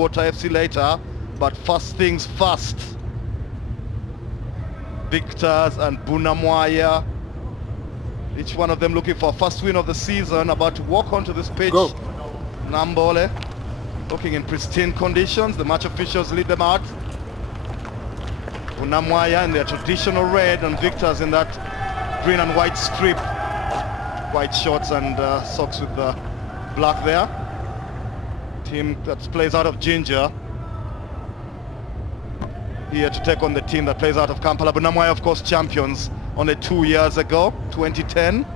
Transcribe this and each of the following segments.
Water FC later, but first things first. Victors and Bunamwaya, each one of them looking for a first win of the season, about to walk onto this pitch. Go. Nambole, looking in pristine conditions. The match officials lead them out. Bunamwaya in their traditional red and Victors in that green and white strip. White shorts and socks with the black there. Team that plays out of Ginger here to take on the team that plays out of Kampala. Bunamwaya, of course, champions only 2 years ago, 2010.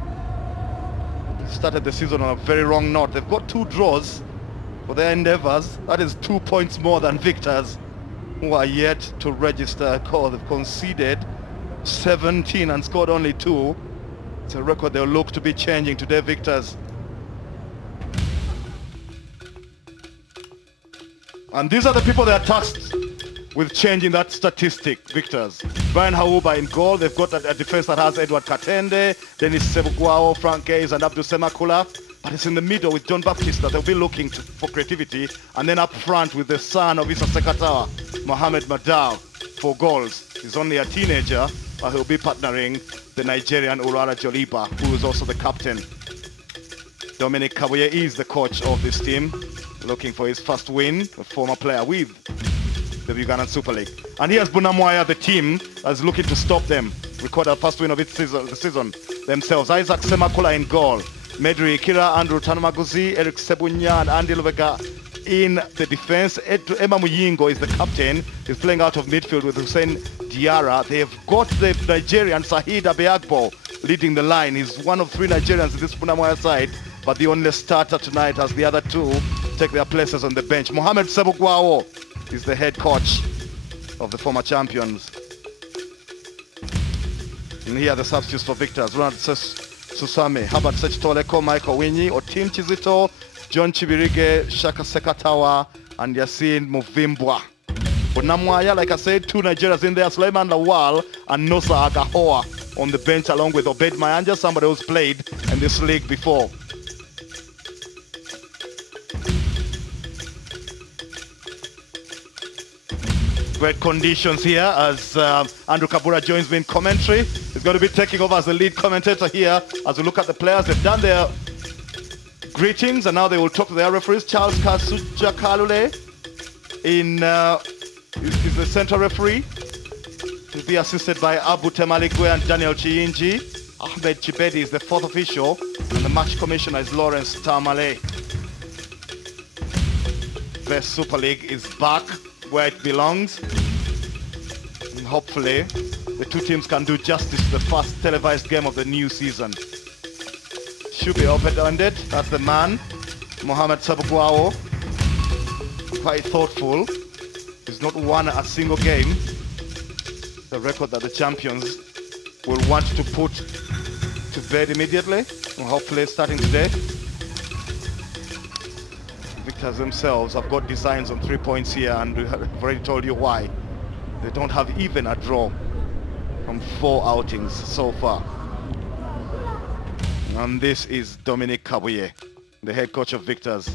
Started the season on a very wrong note. They've got 2 draws for their endeavors. That is 2 points more than Victors, who are yet to register a goal. They've conceded 17 and scored only 2. It's a record they'll look to be changing today, Victors. And these are the people that are tasked with changing that statistic, Victors. Brian Hauba in goal. They've got a defense that has Edward Katende, Dennis Sebuguao, Frank Gaze, and Abdul Semakula. But it's in the middle with John Baptiste that they'll be looking for creativity. And then up front with the son of Isa Sekatawa, Mohamed Madar, for goals. He's only a teenager, but he'll be partnering the Nigerian Urara Joliba, who is also the captain. Dominic Kabuye is the coach of this team, looking for his first win, a former player with the Ugandan Super League. And here's Bunamwaya, the team, that's looking to stop them. Record a first win of the season themselves. Isaac Semakula in goal. Medri Ikira, Andrew Tanamaguzi, Eric Sebunya, and Andy Lubega in the defense. Emma Muyingo is the captain. He's playing out of midfield with Hussein Diarra. They've got the Nigerian Sahid Abeagbo leading the line. He's one of 3 Nigerians in this Bunamwaya side, but the only starter tonight as the other 2 take their places on the bench. Mohamed Sebuguao is the head coach of the former champions. And here are the substitutes for Victors. Ronald Susame, Habert Sechitoleko, Michael Winyi, Otim Chizito, John Chibirige, Shaka Sekatawa, and Yasin Muvimbwa. Bunamwaya, like I said, 2 Nigerians in there, Suleiman Lawal and Nosa Agahoa on the bench, along with Obed Mayanja, somebody who's played in this league before. Great conditions here as Andrew Kabura joins me in commentary. He's going to be taking over as the lead commentator here as we look at the players. They've done their greetings and now they will talk to their referees. Charles Kasuja Kalule is the central referee. He'll be assisted by Abu Temaligwe and Daniel Chiinji. Ahmed Chibedi is the 4th official and the match commissioner is Lawrence Tamale. The Super League is back where it belongs, and hopefully the 2 teams can do justice to the first televised game of the new season. Should be open-ended. That's the man, Mohamed Sebuguao, quite thoughtful. He's not won a single game, the record that the champions will want to put to bed immediately, and hopefully starting today. Victors themselves have got designs on 3 points here, and we've already told you why. They don't have even a draw from 4 outings so far. And this is Dominic Kabuye, the head coach of Victors,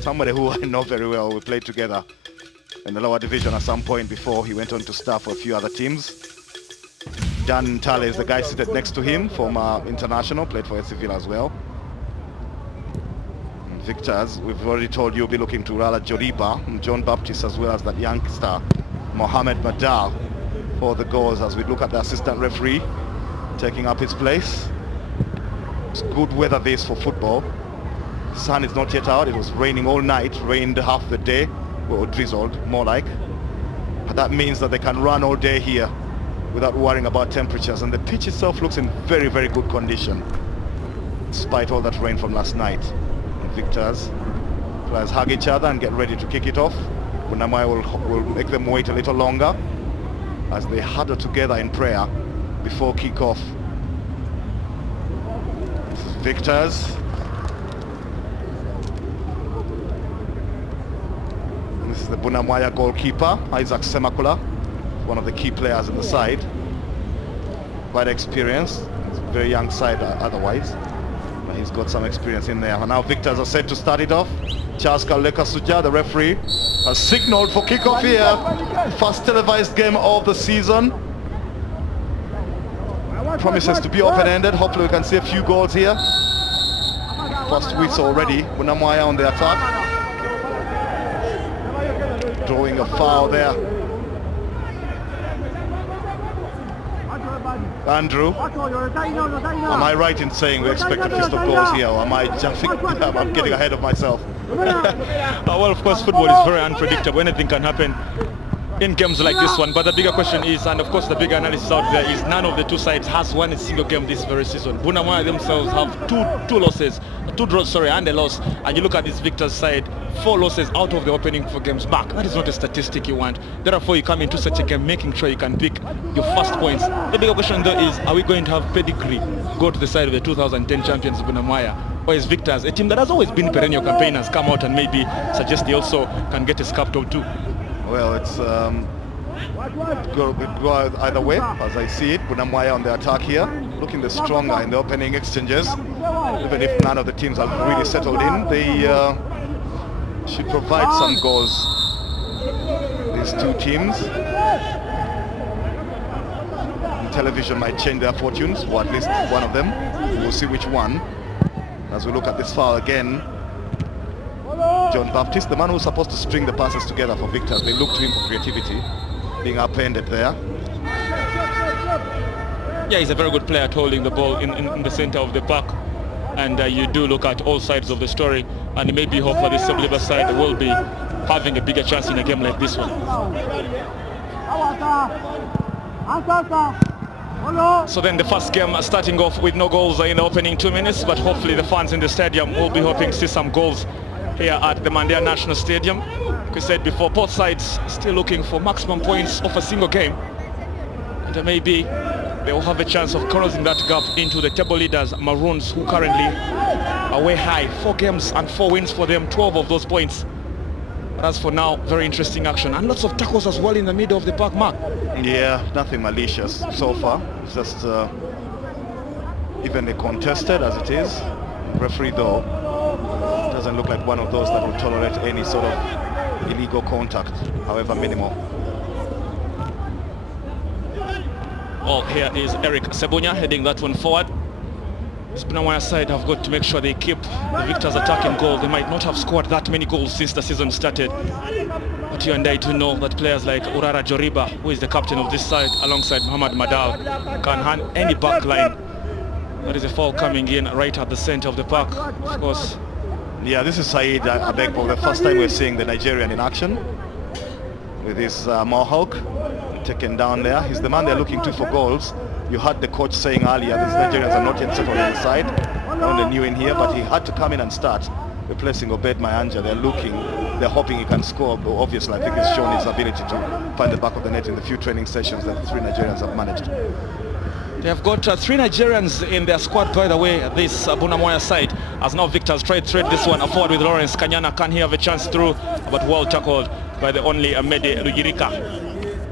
somebody who I know very well. We played together in the lower division at some point before he went on to staff for a few other teams. Dan Tale is the guy seated next to him, former international, played for SC Villa as well. Victors, we've already told you, will be looking to Rala Joliba and John Baptiste, as well as that youngster Mohamed Madar for the goals, as we look at the assistant referee taking up his place. It's good weather this for football. The sun is not yet out. It was raining all night, rained half the day, well, drizzled more like, but that means that they can run all day here without worrying about temperatures, and the pitch itself looks in very, very good condition despite all that rain from last night. Victors, players hug each other and get ready to kick it off. Bunamwaya will make them wait a little longer as they huddle together in prayer before kick-off. This is Victors. And this is the Bunamwaya goalkeeper, Isaac Semakula, one of the key players in the side. Quite experienced. It's a very young side otherwise. He's got some experience in there. And now Victors are set to start it off. Charles Kawesakiwanuka Suja, the referee, has signaled for kickoff here. First televised game of the season. Promises to be open-ended. Hopefully we can see a few goals here. First whistle already. Bunamwaya on the attack. Drawing a foul there. Andrew, am I right in saying we expect a fist of goals here, or am I jumping? I'm getting ahead of myself. Well, of course, football is very unpredictable. Anything can happen in games like this one. But the bigger question is, and of course the bigger analysis out there is, none of the two sides has won a single game this very season. Bunamwaya themselves have two losses, two draws, and a loss. And you look at this Victor's side, 4 losses out of the opening 4 games back. That is not a statistic you want. Therefore, you come into such a game making sure you can pick your first points. The bigger question though is, are we going to have pedigree go to the side of the 2010 champions Bunamwaya? Or is Victors, a team that has always been perennial campaigners, come out and maybe suggest they also can get a scup top 2? Well, it's go either way, as I see it. Bunamwaya on the attack here, looking the stronger in the opening exchanges. Even if none of the teams have really settled in, they should provide some goals, these two teams. Television might change their fortunes, or at least one of them. We'll see which one. As we look at this foul again, John Baptiste, the man who's supposed to string the passes together for Victors, they look to him for creativity, being upended there. Yeah, he's a very good player at holding the ball in the center of the park. And you do look at all sides of the story, and it may be hope for this Joliba side will be having a bigger chance in a game like this one. So then the first game starting off with no goals in the opening 2 minutes, but hopefully the fans in the stadium will be hoping to see some goals here at the Mandela National Stadium. Like we said before, both sides still looking for maximum points of a single game, and maybe they will have a chance of closing that gap into the table leaders Maroons, who currently are way high. 4 games and 4 wins for them, 12 of those points. But as for now, very interesting action, and lots of tackles as well in the middle of the park, Mark. Yeah, nothing malicious so far. It's just evenly contested as it is. Referee though doesn't look like one of those that will tolerate any sort of illegal contact, however minimal. Well, here is Eric Sebunya heading that one forward. This Bunamwaya side have got to make sure they keep the Victors attacking goal. They might not have scored that many goals since the season started, but you and I do know that players like Urara Joliba, who is the captain of this side alongside Muhammad Madal, can hand any back line. There is a foul coming in right at the center of the park, of course. Yeah, this is Said Abegbo, the first time we're seeing the Nigerian in action with his Mohawk taken down there. He's the man they're looking to for goals. You heard the coach saying earlier these Nigerians are not yet settled on the side, only new in here, but he had to come in and start replacing Obed Mayanja. They're hoping he can score, but obviously I think he's shown his ability to find the back of the net in the few training sessions that the 3 Nigerians have managed. They have got 3 Nigerians in their squad, by the way, this Bunamwaya side, as now Victors try to trade this one forward with Lawrence Kanyana. Can he have a chance through, but well tackled by the only Amede Rugirika.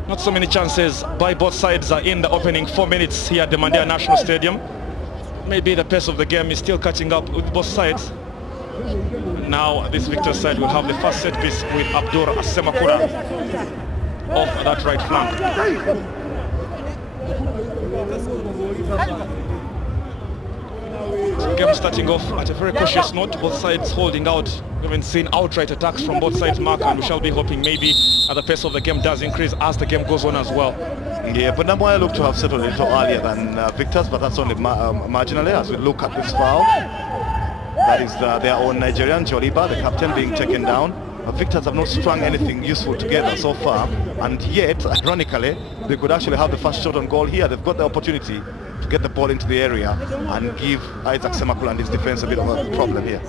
Not so many chances by both sides in the opening 4 minutes here at the Mandela National Stadium. Maybe the pace of the game is still catching up with both sides. Now this Victors side will have the first set piece with Abdur Asemakura off that right flank. Game starting off at a very cautious note, both sides holding out. We haven't seen outright attacks from both sides, Mark, and we shall be hoping maybe the pace of the game does increase as the game goes on as well. Yeah, but Bunamwaya look to have settled a little earlier than Victors, but that's only marginally as we look at this foul. That is their own Nigerian, Joliba, the captain, being taken down. Victors have not strung anything useful together so far, and yet, ironically, they could actually have the first shot on goal here. They've got the opportunity to get the ball into the area and give Isaac Semakula and his defense a bit of a problem here.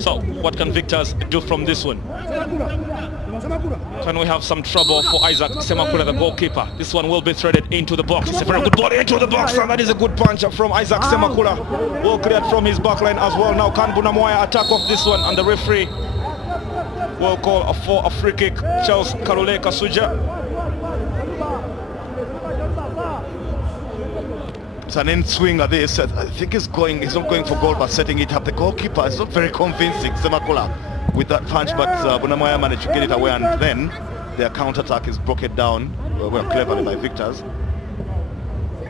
So, what can Victors do from this one? Can we have some trouble for Isaac Semakula, the goalkeeper? This one will be threaded into the box. It's a very good ball into the box, and that is a good punch from Isaac Semakula. Well cleared from his backline as well. Now can Bunamwaya attack off this one, and the referee will call for a free kick. Charles Kawesakiwanuka Suja. It's an in swinger this. I think he's not going for goal but setting it up. The goalkeeper is not very convincing, Semakula, with that punch, but Bunamoya managed to get it away, and then their counter-attack is broken down well cleverly by Victors.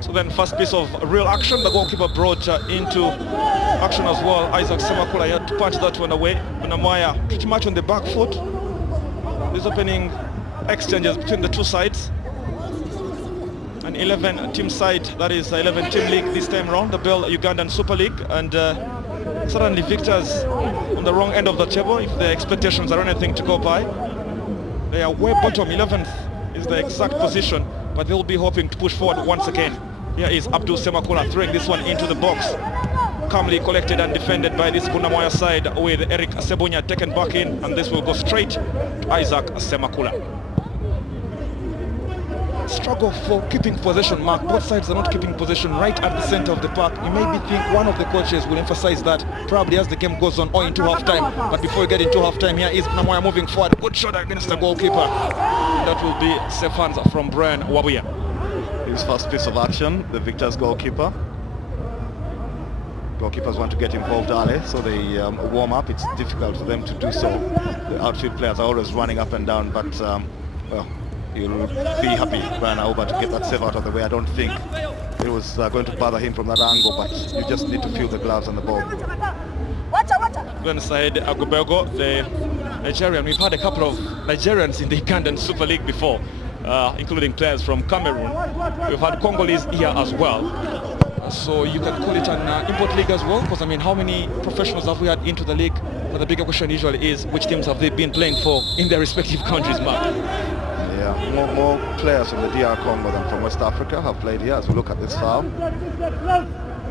So then first piece of real action, the goalkeeper brought into action as well. Isaac Semakula had to punch that one away. Bunamoya pretty much on the back foot. These opening exchanges between the two sides. An 11-team side, that is 11-team league this time around, the Bell Ugandan Super League, and certainly Victors on the wrong end of the table if their expectations are anything to go by. They are way bottom, 11th is the exact position, but they'll be hoping to push forward once again. Here is Abdul Semakula throwing this one into the box. Calmly collected and defended by this Bunamoya side with Eric Sebunya taken back in, and this will go straight to Isaac Semakula. Struggle for keeping possession, Mark. Both sides are not keeping possession right at the center of the park. You maybe think one of the coaches will emphasize that probably as the game goes on or into half-time. But before we get into half-time, here is Bunamoya moving forward. Good shot against the goalkeeper. That will be safe hands from Brian Wabuya. His first piece of action, the Victors goalkeeper. Goalkeepers want to get involved early, so they warm up. It's difficult for them to do so. The outfield players are always running up and down, but well, you'll be happy, Brian Auba, to get that save out of the way. I don't think it was going to bother him from that angle, but you just need to feel the gloves on the ball. Then side Agubego, the Nigerian. We've had a couple of Nigerians in the Ugandan Super League before, including players from Cameroon. We've had Congolese here as well. So you can call it an import league as well, because I mean, how many professionals have we had into the league? But the bigger question usually is, which teams have they been playing for in their respective countries, Mark? Yeah, more players from the DR Congo than from West Africa have played here. As we look at this foul,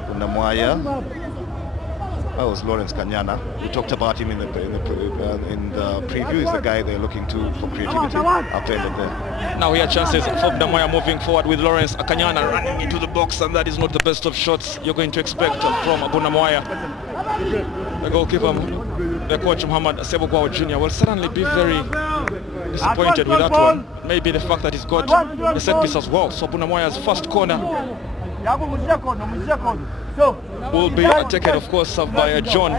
Bunamoya. That was Lawrence Kanyana. We talked about him in the preview. He's the guy they're looking to for creativity. Upended there. Now here chances for Bunamoya moving forward with Lawrence Kanyana running into the box, and that is not the best of shots you're going to expect from Bunamoya. The goalkeeper, the coach Muhammad Sebugwawo Jr. will certainly be very disappointed with that one. Maybe the fact that he's got a set piece as well. So Bunamoya's first corner will be taken, of course, by John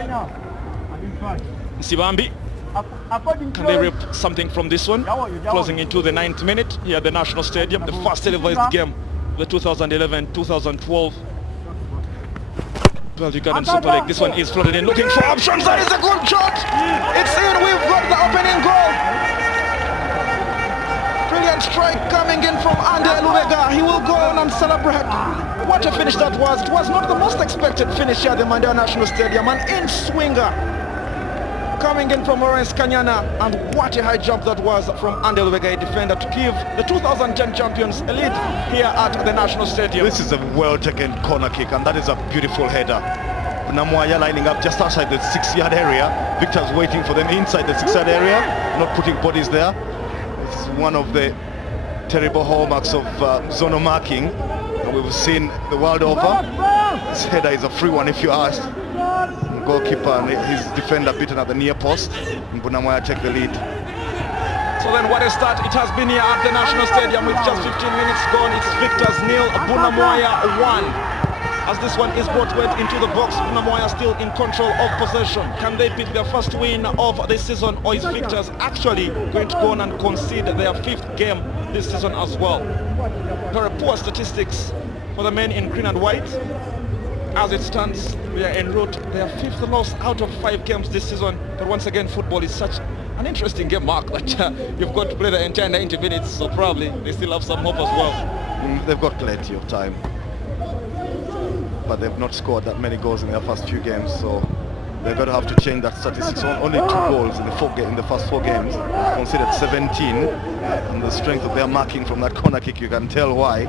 Sibambi. Can they rip something from this one? Closing into the 9th minute here at the National Stadium, the first televised game of the 2011-2012 Ugandan Super League. This one is floated in, looking for options. That is a good shot. It's in. We've got the opening goal. Brilliant strike coming in from Ande Lubega. He will go on and celebrate. What a finish that was. It was not the most expected finish here at the Mandela National Stadium. An in-swinger coming in from Lawrence Kanyana, and what a high jump that was from Ande Lubega, a defender, to give the 2010 champions a lead here at the National Stadium. This is a well-taken corner kick, and that is a beautiful header. Bunamoya lining up just outside the 6-yard area. Victor's waiting for them inside the 6-yard area, not putting bodies there. It's one of the terrible hallmarks of zonal marking that we've seen the world over. This header is a free one if you ask. Goalkeeper and his defender beaten at the near post, and Bunamoya take the lead. So then what a start it has been here at the National Stadium with just 15 minutes gone. It's Victors 0, Bunamoya 1. As this one is brought wet into the box, Bunamoya still in control of possession. Can they pick their first win of the season, or is Victors actually going to go on and concede their 5th game this season as well? Very poor statistics for the men in green and white. As it stands, they are en route. Their 5th loss out of 5 games this season. But once again, football is such an interesting game, Mark, that you've got to play the entire 90 minutes, so probably they still have some hope as well. They've got plenty of time, but they've not scored that many goals in their first few games, so they're going to have to change that statistics. Only 2 goals in the first 4 games, considered 17, and the strength of their marking from that corner kick, you can tell why.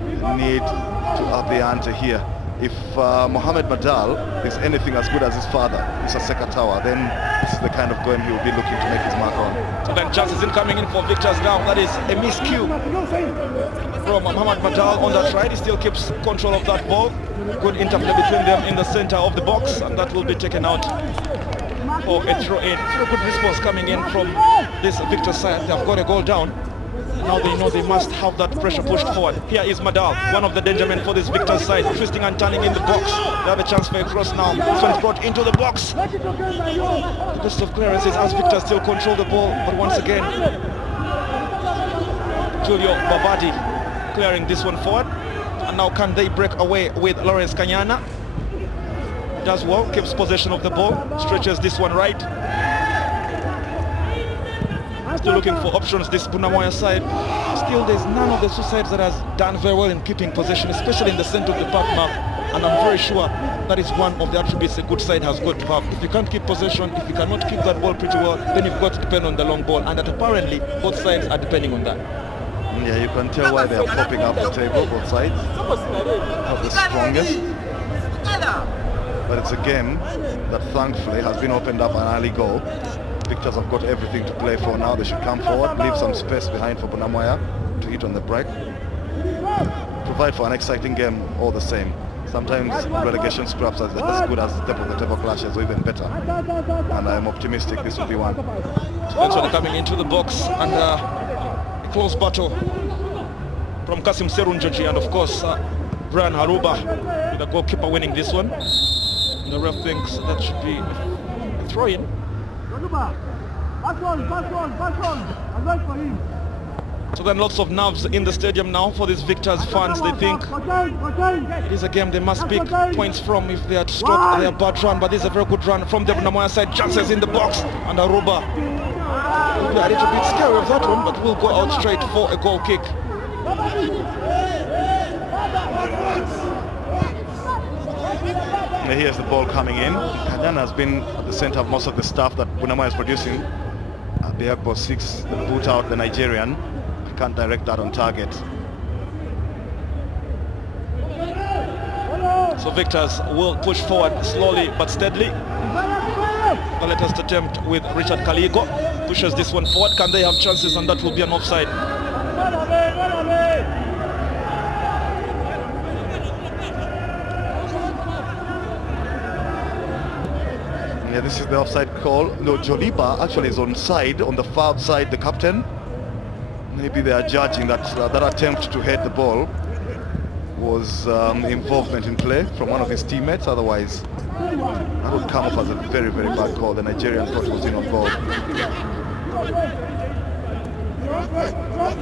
They need to up the ante here. If Mohamed Madal is anything as good as his father, Mr. Sekatawa, then this is the kind of game he will be looking to make his mark on. So then chances in coming in for Victors now. That is a miscue from Mohamed Madal on that right. He still keeps control of that ball. Good interplay between them in the center of the box, and that will be taken out for a throw-in. Very good response coming in from this Victor side. They have got a goal down. Now they know they must have that pressure pushed forward. Here is Madal, one of the danger men for this Victor's side, twisting and turning in the box. They have a chance for a cross now. This one's brought into the box. The best of clearances as Victor still control the ball, but once again, Julio Babadi clearing this one forward. And now can they break away with Lawrence Kanyana? Does well, keeps possession of the ball, stretches this one right. Still looking for options, this Bunamoya side. Still, there's none of the two sides that has done very well in keeping possession, especially in the center of the park map. And I'm very sure that is one of the attributes a good side has got to have. If you can't keep possession, if you cannot keep that ball pretty well, then you've got to depend on the long ball. And that apparently both sides are depending on that. Yeah, you can tell why they are popping up the table, both sides. Not the strongest. But it's a game that thankfully has been opened up an early goal. Victors have got everything to play for now. They should come forward, leave some space behind for Bunamoya to hit on the break. Provide for an exciting game all the same. Sometimes relegation scraps are as good as table clashes, or even better. And I'm optimistic this will be one. Spencer coming into the box, and a close battle from Kasim Serunjoji, and of course Brian Haruba with the goalkeeper winning this one. And the ref thinks that should be a throw-in. So then lots of nerves in the stadium now for these Victors fans. They think it is a game they must pick points from if they are to stop their bad run. But this is a very good run from the Bunamoya side. Chances in the box, and Aruba will be a little bit scary of that one, but will go out straight for a goal kick. Here's the ball coming in. Kanyana has been at the center of most of the stuff that Bunamoya is producing. Abiagbo 6, the boot out the Nigerian. Can't direct that on target. So Victors will push forward slowly but steadily. The latest attempt with Richard Kaligo pushes this one forward. Can they have chances? And that will be an offside. Yeah, this is the offside call. No, Joliba actually is on side, on the far side, the captain. Maybe they are judging that that attempt to head the ball was involvement in play from one of his teammates. Otherwise, that would come off as a very, very bad call. The Nigerian thought he was in on goal.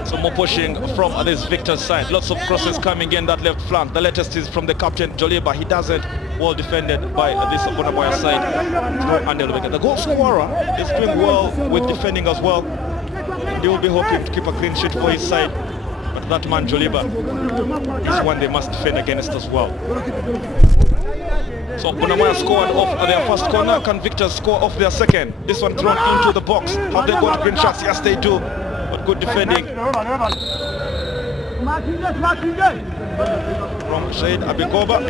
So more pushing from this Victor's side. Lots of crosses coming in that left flank. The latest is from the captain, Joliba. He does it. Well defended by this Bunamoya side. The goal scorer is doing well with defending as well. They will be hoping to keep a clean sheet for his side. But that man, Joliba, is one they must defend against as well. So Bunamoya scored off their first corner. Can Victors score off their second? This one thrown into the box. Have they got green shots? Yes, they do. But good defending from Shade Abikoba.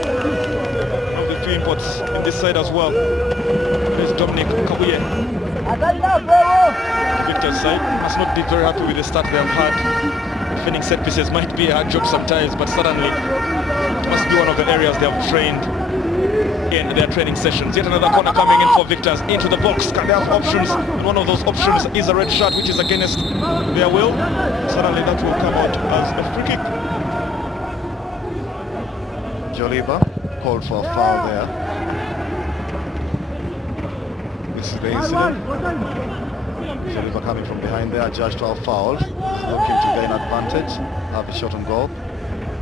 One of the two imports in this side as well. There's Dominic Kabuye. Victor's side must not be very happy with the start they have had. Defending set pieces might be a hard job sometimes, but certainly it must be one of the areas they have trained in their training sessions. Yet another corner coming in for Victors into the box. Can they have options? And one of those options is a red shot, which is against their will. Certainly that will come out as a free kick. Joliba called for a foul there. This is the incident. Joliba coming from behind there, judged to have fouled. Looking to gain advantage, have a shot on goal.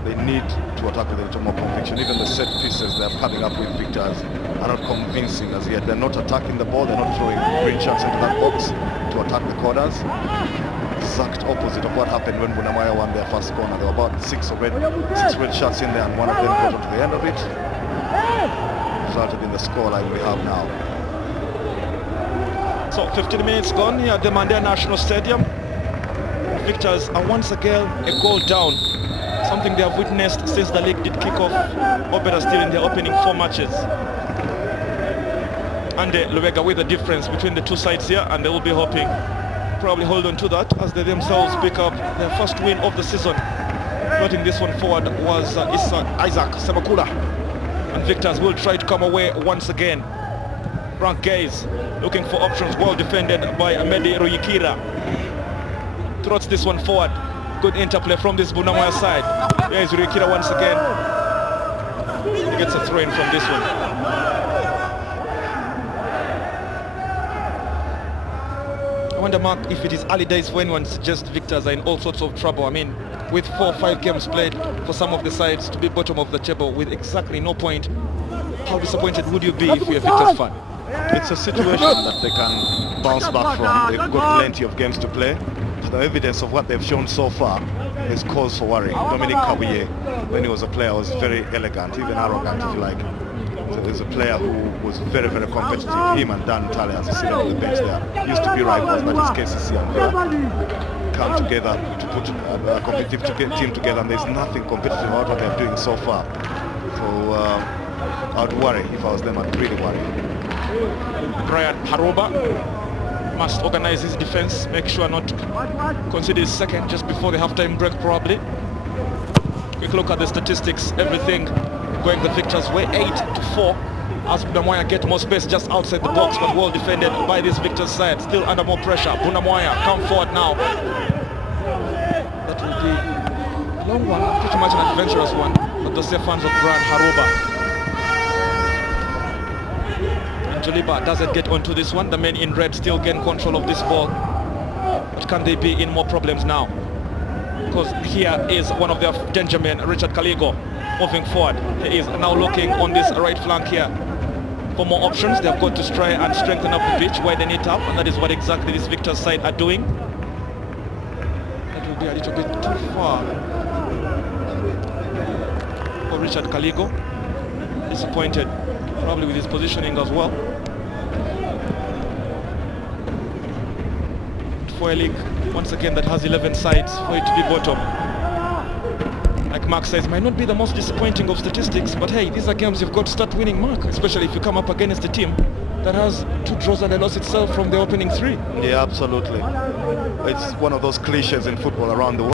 They need to attack with a little more conviction. Even the set pieces they are coming up with Victors are not convincing as yet. They're not attacking the ball, they're not throwing green shots into that box to attack the corners. Exact opposite of what happened when Bunamoya won their first corner. There were about six red shots in there, and one of them got to the end of it. Resulted in the scoreline we have now. So 15 minutes gone here at the Mandela National Stadium. Victors are once again a goal down. Something they have witnessed since the league did kick off, or better still in their opening 4 matches. And Luega with the difference between the two sides here, and they will be hoping probably hold on to that as they themselves pick up their first win of the season. Putting this one forward was Isaac Semakula, and Victors will try to come away once again. Frank Gaze looking for options, well defended by Medi Ruyikira. Throws this one forward. Good interplay from this Bunamoya side. Here's Rikira once again. He gets a throw-in from this one. I wonder, Mark, if it is early days when one suggests victors are in all sorts of trouble. I mean, with 4 or 5 games played for some of the sides to be bottom of the table with exactly no point, how disappointed would you be if you're a Victors fan? It's a situation that they can bounce back from. They've got plenty of games to play. The evidence of what they've shown so far is cause for worry. Dominic Kabuye, when he was a player, was very elegant, even arrogant, if you like. So there's a player who was very, very competitive. Him and Dan Talley, as you see on the bench there, used to be rivals, but it's KCC and Villa come together to put a competitive team together, and there's nothing competitive about what they're doing so far. So I'd worry if I was them. I'd really worry. Brian Haroba must organize his defense, make sure not to concede his second just before the halftime break probably. Quick look at the statistics, everything going the Victors' way, 8-4. As Bunamoya get more space just outside the box, but well defended by this Victors side, still under more pressure. Bunamoya come forward now. That will be a long one, pretty much an adventurous one, but the safe hands of Brian Haroba. Joliba doesn't get onto this one. The men in red still gain control of this ball. But can they be in more problems now? Because here is one of their danger men, Richard Kaligo, moving forward. He is now looking on this right flank here for more options. They've got to try and strengthen up the pitch where they need help, and that is what exactly this Victors side are doing. That will be a little bit too far for Richard Kaligo. Disappointed probably with his positioning as well. For a league, once again, that has 11 sides, for it to be bottom, like Mark says, might not be the most disappointing of statistics, but hey, these are games you've got to start winning, Mark, especially if you come up against a team that has 2 draws and a loss itself from the opening 3. Yeah, absolutely. It's one of those cliches in football around the world.